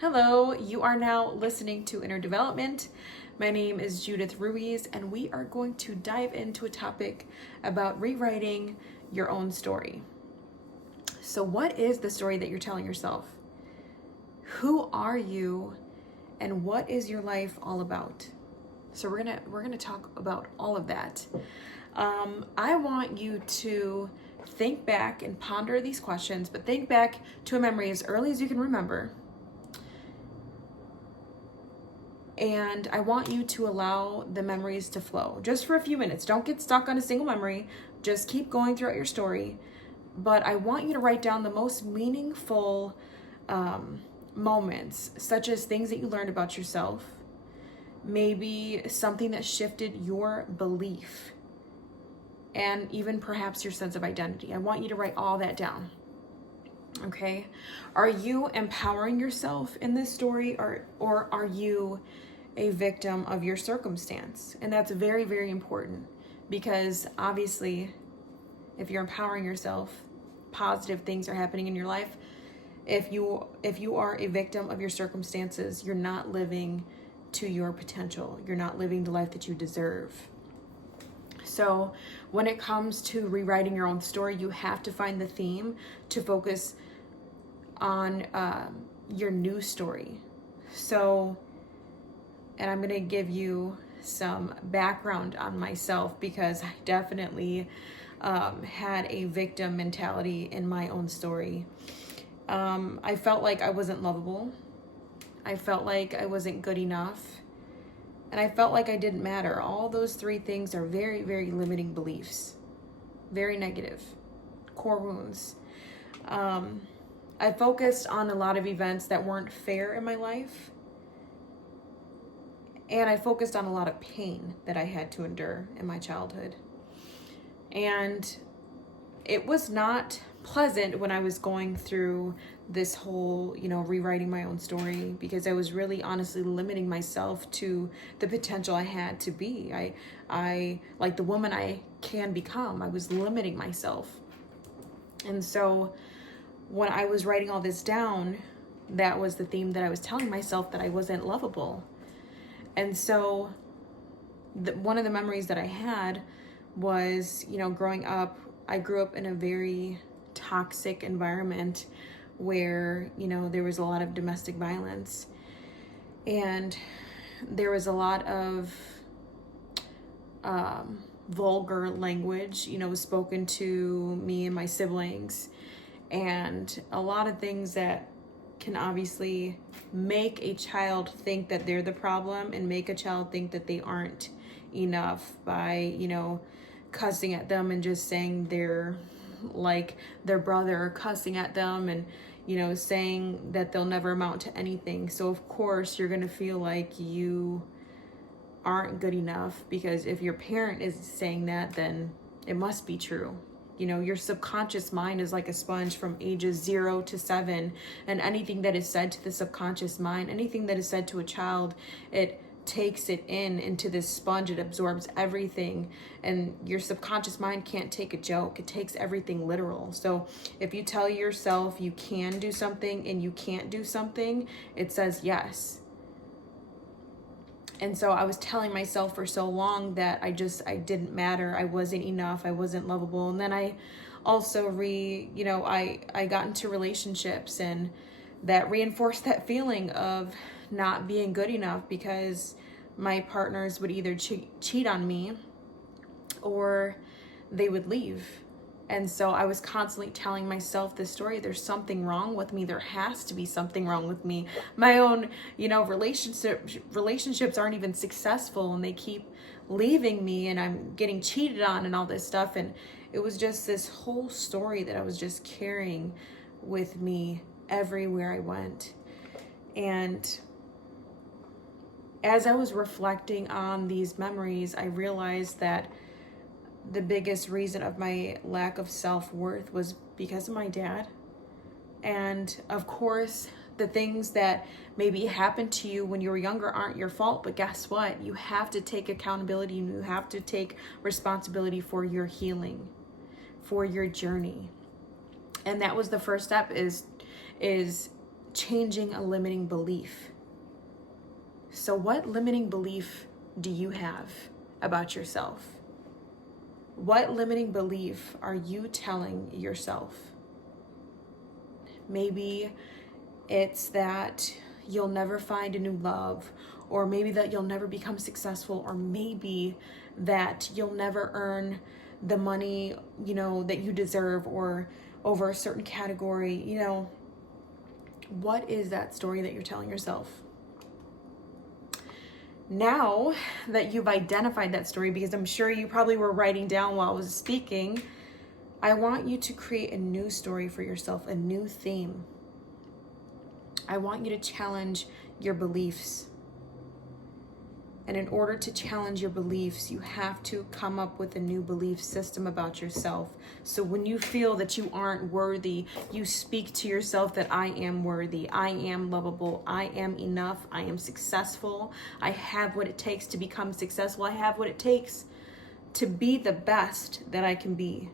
Hello, you are now listening to Inner Development. My name is Judith Ruiz, and we are going to dive into a topic about rewriting your own story. So, what is the story that you're telling yourself? Who are you, and what is your life all about? So, we're gonna talk about all of that. I want you to think back and ponder these questions, but think back to a memory as early as you can remember. And I want you to allow the memories to flow just for a few minutes. Don't get stuck on a single memory. Just keep going throughout your story. But I want you to write down the most meaningful moments, such as things that you learned about yourself, maybe something that shifted your belief, and even perhaps your sense of identity. I want you to write all that down. Okay? Are you empowering yourself in this story, or are you a victim of your circumstance? And that's very, very important, because obviously if you're empowering yourself, positive things are happening in your life. If you are a victim of your circumstances, you're not living to your potential. You're not living the life that you deserve. So when it comes to rewriting your own story, you have to find the theme to focus on your new story. So, and I'm going to give you some background on myself, because I definitely had a victim mentality in my own story. I felt like I wasn't lovable. I felt like I wasn't good enough. And I felt like I didn't matter. All those three things are very, very limiting beliefs. Very negative. Core wounds. I focused on a lot of events that weren't fair in my life. And I focused on a lot of pain that I had to endure in my childhood. And it was not pleasant when I was going through this whole, rewriting my own story, because I was really honestly limiting myself to the potential I had to be. I like the woman I can become. I was limiting myself. And so when I was writing all this down, that was the theme that I was telling myself, that I wasn't lovable. And so one of the memories that I had was, growing up, I grew up in a very toxic environment where, there was a lot of domestic violence. And there was a lot of vulgar language, spoken to me and my siblings. And a lot of things that can obviously make a child think that they're the problem, and make a child think that they aren't enough by, cussing at them and just saying they're like their brother, or cussing at them and, saying that they'll never amount to anything. So of course you're going to feel like you aren't good enough, because if your parent is saying that, then it must be true. Your subconscious mind is like a sponge from ages 0 to 7, and anything that is said to the subconscious mind, anything that is said to a child, it takes it into this sponge. It absorbs everything, and your subconscious mind can't take a joke. It takes everything literal. So if you tell yourself you can do something and you can't do something, it says yes. And so I was telling myself for so long that I didn't matter. I wasn't enough. I wasn't lovable. And then I also I got into relationships, and that reinforced that feeling of not being good enough, because my partners would either cheat on me or they would leave. And so I was constantly telling myself this story. There's something wrong with me. There has to be something wrong with me. My own, relationships aren't even successful, and they keep leaving me, and I'm getting cheated on and all this stuff. And it was just this whole story that I was just carrying with me everywhere I went. And as I was reflecting on these memories, I realized that the biggest reason of my lack of self-worth was because of my dad. And of course, the things that maybe happened to you when you were younger aren't your fault, but guess what? You have to take accountability, and you have to take responsibility for your healing, for your journey. And that was the first step, is changing a limiting belief. So what limiting belief do you have about yourself? What limiting belief are you telling yourself? Maybe it's that you'll never find a new love, or maybe that you'll never become successful, or maybe that you'll never earn the money, that you deserve, or over a certain category. What is that story that you're telling yourself? Now that you've identified that story, because I'm sure you probably were writing down while I was speaking, I want you to create a new story for yourself, a new theme. I want you to challenge your beliefs. And in order to challenge your beliefs, you have to come up with a new belief system about yourself. So when you feel that you aren't worthy, you speak to yourself that I am worthy, I am lovable, I am enough, I am successful, I have what it takes to become successful, I have what it takes to be the best that I can be.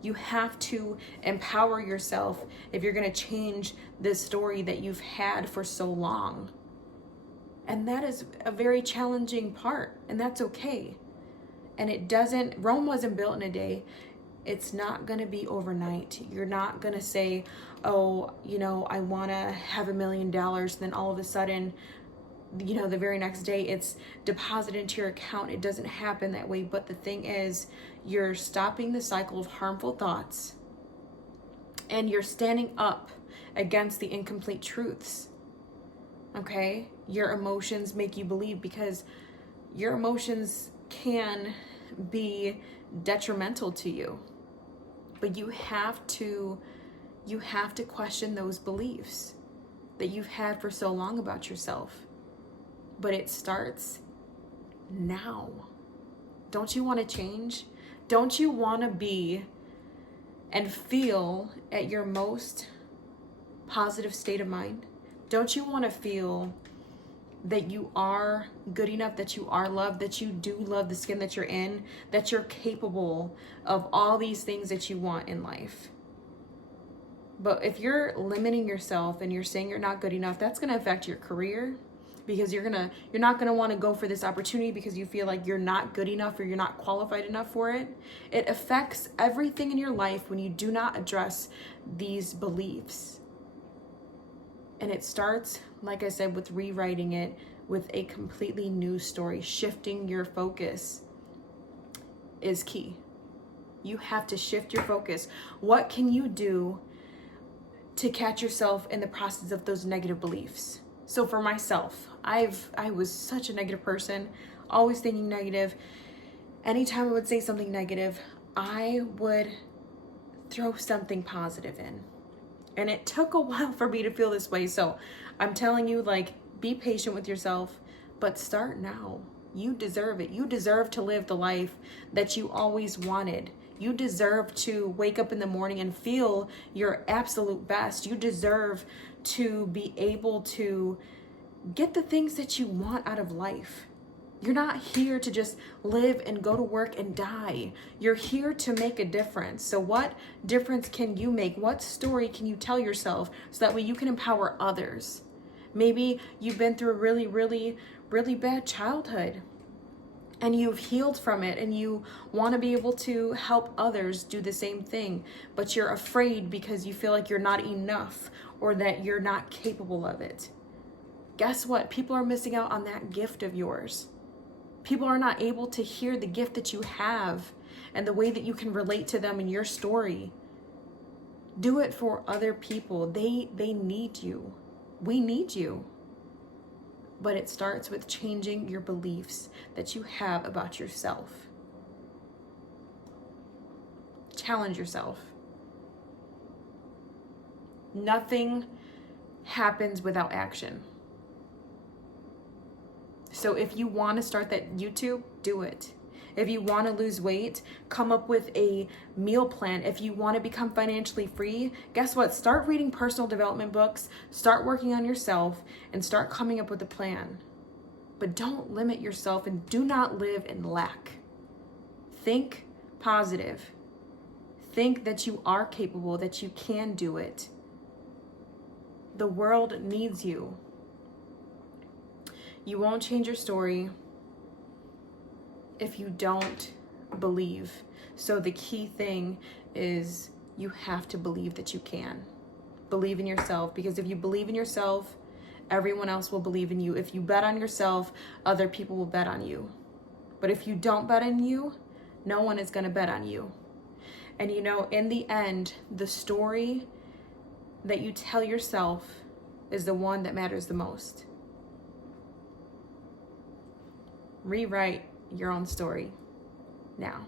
You have to empower yourself if you're going to change this story that you've had for so long. And that is a very challenging part, and that's okay. And Rome wasn't built in a day. It's not going to be overnight. You're not going to say, oh, I want to have $1 million. Then all of a sudden, the very next day it's deposited into your account. It doesn't happen that way. But the thing is, you're stopping the cycle of harmful thoughts, and you're standing up against the incomplete truths. Okay? Your emotions make you believe, because your emotions can be detrimental to you. But you have to question those beliefs that you've had for so long about yourself. But it starts now. Don't you want to change? Don't you want to be and feel at your most positive state of mind? Don't you want to feel that you are good enough, that you are loved, that you do love the skin that you're in, that you're capable of all these things that you want in life? But if you're limiting yourself and you're saying you're not good enough, that's going to affect your career, because you're not going to want to go for this opportunity because you feel like you're not good enough or you're not qualified enough for it. It affects everything in your life when you do not address these beliefs. And it starts, like I said, with rewriting it with a completely new story. Shifting your focus is key. You have to shift your focus. What can you do to catch yourself in the process of those negative beliefs? So for myself, I was such a negative person, always thinking negative. Anytime I would say something negative, I would throw something positive in. And it took a while for me to feel this way. So I'm telling you, be patient with yourself, but start now. You deserve it. You deserve to live the life that you always wanted. You deserve to wake up in the morning and feel your absolute best. You deserve to be able to get the things that you want out of life. You're not here to just live and go to work and die. You're here to make a difference. So what difference can you make? What story can you tell yourself so that way you can empower others? Maybe you've been through a really, really, really bad childhood and you've healed from it and you want to be able to help others do the same thing, but you're afraid because you feel like you're not enough or that you're not capable of it. Guess what? People are missing out on that gift of yours. People are not able to hear the gift that you have and the way that you can relate to them in your story. Do it for other people. They need you. We need you. But it starts with changing your beliefs that you have about yourself. Challenge yourself. Nothing happens without action. So if you want to start that YouTube, do it. If you want to lose weight, come up with a meal plan. If you want to become financially free, guess what? Start reading personal development books, start working on yourself, and start coming up with a plan. But don't limit yourself and do not live in lack. Think positive. Think that you are capable, that you can do it. The world needs you. You won't change your story if you don't believe. So the key thing is you have to believe that you can. Believe in yourself, because if you believe in yourself, everyone else will believe in you. If you bet on yourself, other people will bet on you. But if you don't bet on you, no one is going to bet on you. And you know, in the end, the story that you tell yourself is the one that matters the most. Rewrite your own story now.